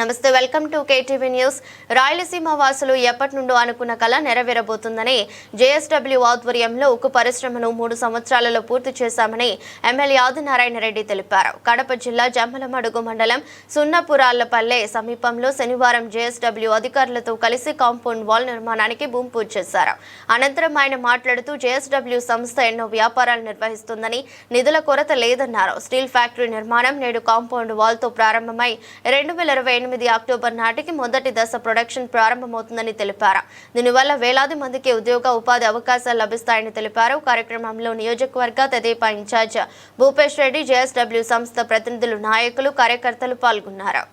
నమస్తే welcome to KTV news. Rayalaseema వాసులు ఎప్పటి నుండో అనుకున్న కళ నెరవేరబోతుందని జేఎస్డబ్ల్యూ ఆధ్వర్యంలో ఉక్కు పరిశ్రమను మూడు సంవత్సరాలలో పూర్తి చేశామని ఎమ్మెల్యే ఆదినారాయణ రెడ్డి తెలిపారు. కడప జిల్లా జమ్మలమడుగు మండలం సున్నపురాళ్ళపల్లె సమీపంలో శనివారం జేఎస్డబ్ల్యూ అధికారులతో కలిసి కాంపౌండ్ వాల్ నిర్మాణానికి భూమి పూజ చేశారు. అనంతరం ఆయన మాట్లాడుతూ జేఎస్డబ్ల్యూ సంస్థ ఎన్నో వ్యాపారాలు నిర్వహిస్తుందని నిధుల కొరత లేదన్నారు. స్టీల్ ఫ్యాక్టరీ నిర్మాణం నేడు కాంపౌండ్ వాల్తో ప్రారంభమై రెండు వేల ఇరవై ఎనిమిది అక్టోబర్ నాటికి మొదటి దశ ప్రొడక్షన్ ప్రారంభమవుతుందని తెలిపారు. దీనివల్ల వేలాది మందికి ఉద్యోగ ఉపాధి అవకాశాలు లభిస్తాయని తెలిపారు. కార్యక్రమంలో నియోజకవర్గ తెదేపా ఇన్ఛార్జ్ భూపేష్ రెడ్డి జేఎస్డబ్ల్యూ సంస్థ ప్రతినిధులు నాయకులు కార్యకర్తలు పాల్గొన్నారు.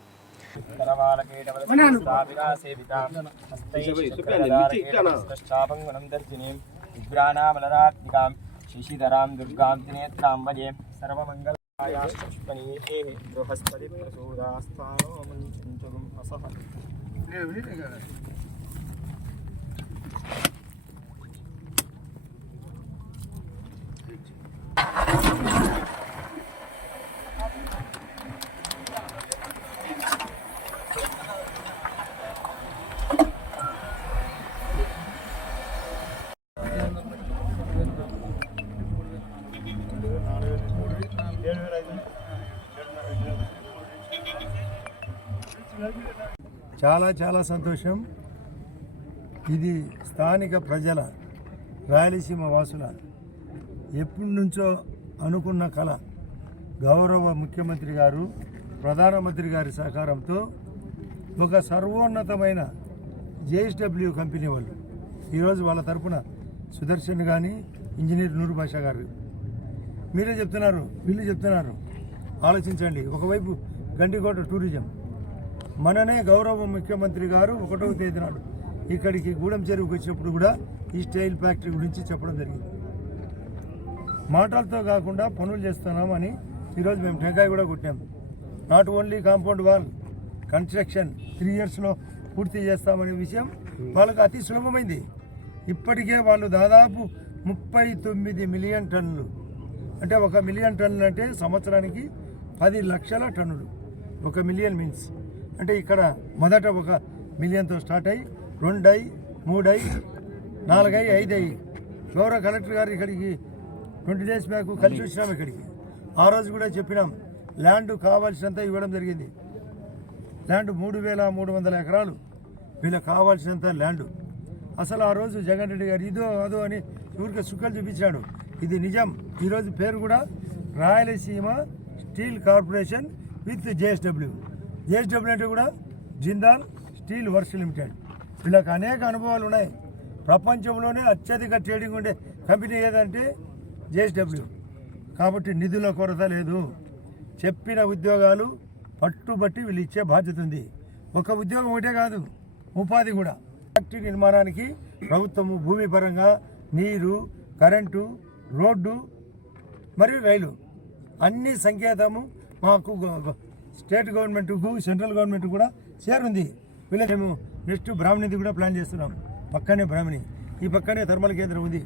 శశిధరాం దుర్గాం త్రినేత్రాం వదే సర్వమంగళ బృహస్పతి ప్రసూదాస్థానో మంచంచలం అసహ చాలా చాలా సంతోషం. ఇది స్థానిక ప్రజల రాయలసీమ వాసుల ఎప్పటి నుంచో అనుకున్న కళ. గౌరవ ముఖ్యమంత్రి గారు ప్రధానమంత్రి గారి సహకారంతో ఒక సర్వోన్నతమైన జేఎస్డబ్ల్యూ కంపెనీ వాళ్ళు. ఈరోజు వాళ్ళ తరపున సుదర్శన్ కానీ ఇంజనీర్ నూరు భాషా గారు. మీరే చెప్తున్నారు వీళ్ళు చెప్తున్నారు. ఆలోచించండి. ఒకవైపు గండికోట టూరిజం. మననే గౌరవ ముఖ్యమంత్రి గారు ఒకటవ తేదీ నాడు ఇక్కడికి గూడెం చెరువుకి వచ్చినప్పుడు కూడా ఈ స్టైల్ ఫ్యాక్టరీ గురించి చెప్పడం జరిగింది. మాటలతో కాకుండా పనులు చేస్తున్నామని ఈరోజు మేము టెంకాయ కూడా కొట్టాము not only compound wall construction three ఇయర్స్లో పూర్తి చేస్తామనే విషయం వాళ్ళకి అతి సులభమైంది. ఇప్పటికే వాళ్ళు దాదాపు ముప్పై తొమ్మిది మిలియన్ టన్నులు అంటే ఒక మిలియన్ టన్నులు అంటే సంవత్సరానికి పది లక్షల టన్నులు ఒక మిలియన్ మీన్స్ అంటే ఇక్కడ మొదట ఒక మిలియన్తో స్టార్ట్ అయ్యి రెండై మూడై నాలుగై ఐదై. గౌరవ కలెక్టర్ గారు ఇక్కడికి ట్వంటీ డేస్ బ్యాక్ కలిసి వచ్చినాం ఇక్కడికి. ఆ రోజు కూడా చెప్పినాం ల్యాండ్ కావాల్సినంత ఇవ్వడం జరిగింది. ల్యాండ్ మూడు వేల మూడు వందల ఎకరాలు. వీళ్ళకి కావాల్సినంత ల్యాండ్. అసలు ఆ రోజు జగన్ రెడ్డి గారు ఇదో అదో అని ఊరికే సుక్కలు చూపించాడు ఇది నిజం. ఈరోజు పేరు కూడా Rayalaseema steel corporation with JSW. JSW అంటే కూడా జిందాల్ స్టీల్ వర్క్స్ లిమిటెడ్. వీళ్ళకి అనేక అనుభవాలు ఉన్నాయి. ప్రపంచంలోనే అత్యధిక ట్రేడింగ్ ఉండే కంపెనీ ఏదంటే జేఎస్డబ్ల్యూ కాబట్టి నిధుల కొరత లేదు. చెప్పిన ఉద్యోగాలు పట్టుబట్టి వీళ్ళు ఇచ్చే బాధ్యత ఉంది. ఒక ఉద్యోగం ఒకటే కాదు ఉపాధి కూడా. ఫ్యాక్టరీ నిర్మాణానికి ప్రభుత్వము భూమి పరంగా నీరు కరెంటు రోడ్డు మరియు రైలు అన్ని సంకేతము మాకు స్టేట్ గవర్నమెంట్కు సెంట్రల్ గవర్నమెంట్ కూడా చేరుంది వీళ్ళకి మేము నెక్స్ట్ బ్రాహ్మణిది కూడా ప్లాన్ చేస్తున్నాం. పక్కనే బ్రాహ్మణి ఈ పక్కనే థర్మల్ కేంద్రం ఉంది.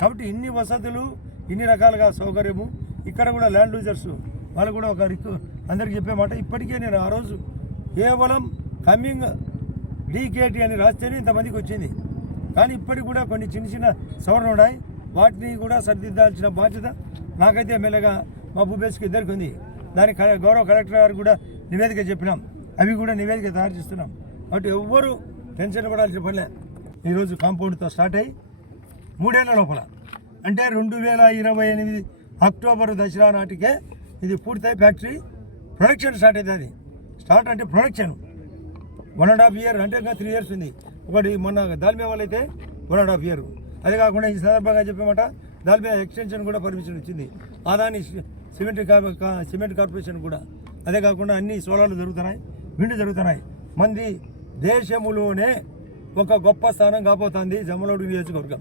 కాబట్టి ఇన్ని వసతులు ఇన్ని రకాలుగా సౌకర్యము ఇక్కడ కూడా ల్యాండ్ లూజర్స్ వాళ్ళు కూడా ఒక రిక్కు అందరికి చెప్పే మాట ఇప్పటికే నేను ఆ రోజు కేవలం కమింగ్ డీకేటీ అని రాస్తేనే ఇంతమందికి వచ్చింది. కానీ ఇప్పటికి కూడా కొన్ని చిన్న చిన్న సవరణ ఉన్నాయి. వాటిని కూడా సరిదిద్దాల్సిన బాధ్యత నాకైతే మెల్లగా మా భూపేష్కి ఇద్దరికి ఉంది. దానికి గౌరవ కలెక్టర్ గారు కూడా నివేదిక చెప్పినాం. అవి కూడా నివేదిక తయారు చేస్తున్నాం. కాబట్టి ఎవ్వరూ టెన్షన్ పడాల్సిన పనిలే ఈరోజు కాంపౌండ్తో స్టార్ట్ అయ్యి మూడేళ్ళ లోపల. అంటే రెండు వేల ఇరవై ఎనిమిది అక్టోబర్ దసరా నాటికే ఇది పూర్తయి ఫ్యాక్టరీ ప్రొడక్షన్ స్టార్ట్ అవుతుంది అది. స్టార్ట్ అంటే production. One and half year అంటే ఇంకా త్రీ ఇయర్స్ ఉంది. ఒకటి మొన్న దాల్మియా వాళ్ళు అయితే వన్ అండ్ హాఫ్ ఇయర్. అదే కాకుండా ఈ సందర్భంగా చెప్పేమాట దాల్మియా ఎక్స్టెన్షన్ కూడా పర్మిషన్ ఇచ్చింది. అదాని సిమెంట్ సిమెంట్ కార్పొరేషన్ కూడా. అదే కాకుండా అన్ని సోలార్లు జరుగుతున్నాయి విండు జరుగుతున్నాయి. మంది దేశములోనే ఒక గొప్ప స్థానం కాబోతోంది జమ్మలూరు నియోజకవర్గం.